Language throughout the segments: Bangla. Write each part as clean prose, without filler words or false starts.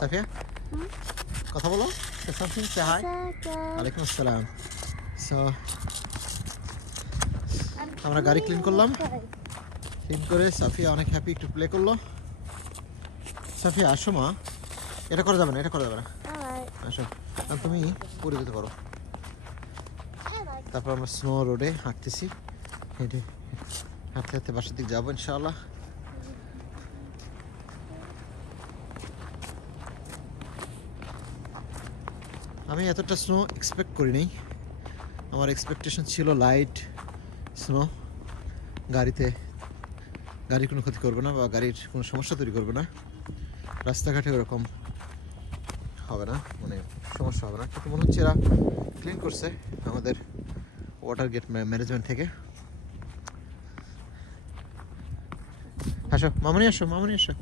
সাফিয়া কথা বলো সামথিং সে হাই ওয়ালাইকুম আসসালাম সো আমরা গাড়ি ক্লিন করলাম ক্লিন করে সাফিয়া অনেক হ্যাপি একটু প্লে করলো সাফিয়া আসো মা এটা করা যাবে না আসো আর তুমি পরে যেতে পারো তারপর আমরা স্নো রোডে হাঁটতেছি হেঁটে হাঁটতে হাঁটতে বাসার দিকে যাবো ইনশাআল্লাহ আমি এতটা স্নো এক্সপেক্ট করিনি আমার এক্সপেকটেশন ছিল লাইট স্নো গাড়ির কোনো ক্ষতি করবে না বা গাড়ির কোনো সমস্যা তৈরি করবে না রাস্তাঘাটে ওরকম হবে না মানে সমস্যা হবে না কিন্তু মনে হচ্ছে এরা ক্লিন করছে আমাদের ওয়াটার গেট ম্যানেজমেন্ট থেকে আসো মামনি আসো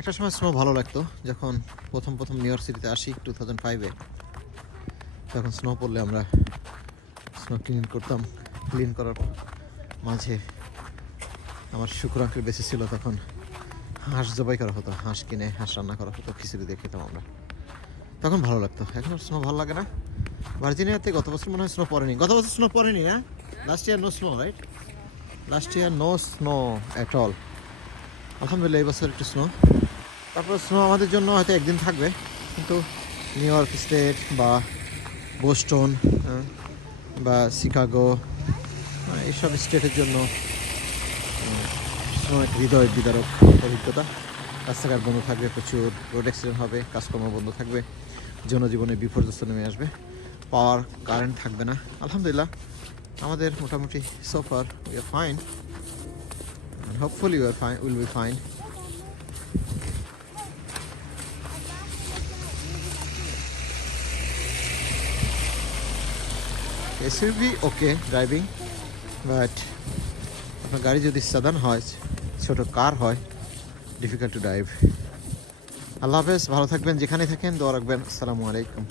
একটা সময় স্নো ভালো লাগতো যখন প্রথম নিউ ইয়র্ক সিটিতে আসি 2005-এ তখন স্নো পড়লে আমরা স্নো ক্লিন করতাম ক্লিন করার মাঝে আমার শুক্র আঙ্কেল বেঁচে ছিল তখন হাঁস জবাই করা হতো হাঁস কিনে হাঁস রান্না করা হতো খিচুড়ি দিয়ে খেতাম আমরা তখন ভালো লাগতো এখন স্নো ভালো লাগে না ভার্জিনিয়াতে গত বছর মনে হয় স্নো পড়েনি না last year no snow right last year no snow at all আলহামদুলিল্লাহ এই বছর একটু স্নো তারপর স্নো আমাদের জন্য হয়তো একদিন থাকবে কিন্তু নিউ ইয়র্ক স্টেট বা বোস্টন বা শিকাগো এইসব স্টেটের জন্য স্নো এক হৃদয় বিদারক অভিজ্ঞতা রাস্তাঘাট বন্ধ থাকবে প্রচুর রোড অ্যাক্সিডেন্ট হবে কাজকর্ম বন্ধ থাকবে জনজীবনে বিপর্যস্ত নেমে আসবে পাওয়ার কারেন্ট থাকবে না আলহামদুলিল্লাহ আমাদের মোটামুটি সোফার we are fine and hopefully we'll be fine it will be okay driving but আপনার গাড়ি যদি সাধারণ হয় ছোট কার হয় ডিফিকাল্ট টু ড্রাইভ আল্লাহ হাফেজ ভালো থাকবেন যেখানে থাকেন দোয়া রাখবেন আসসালামু আলাইকুম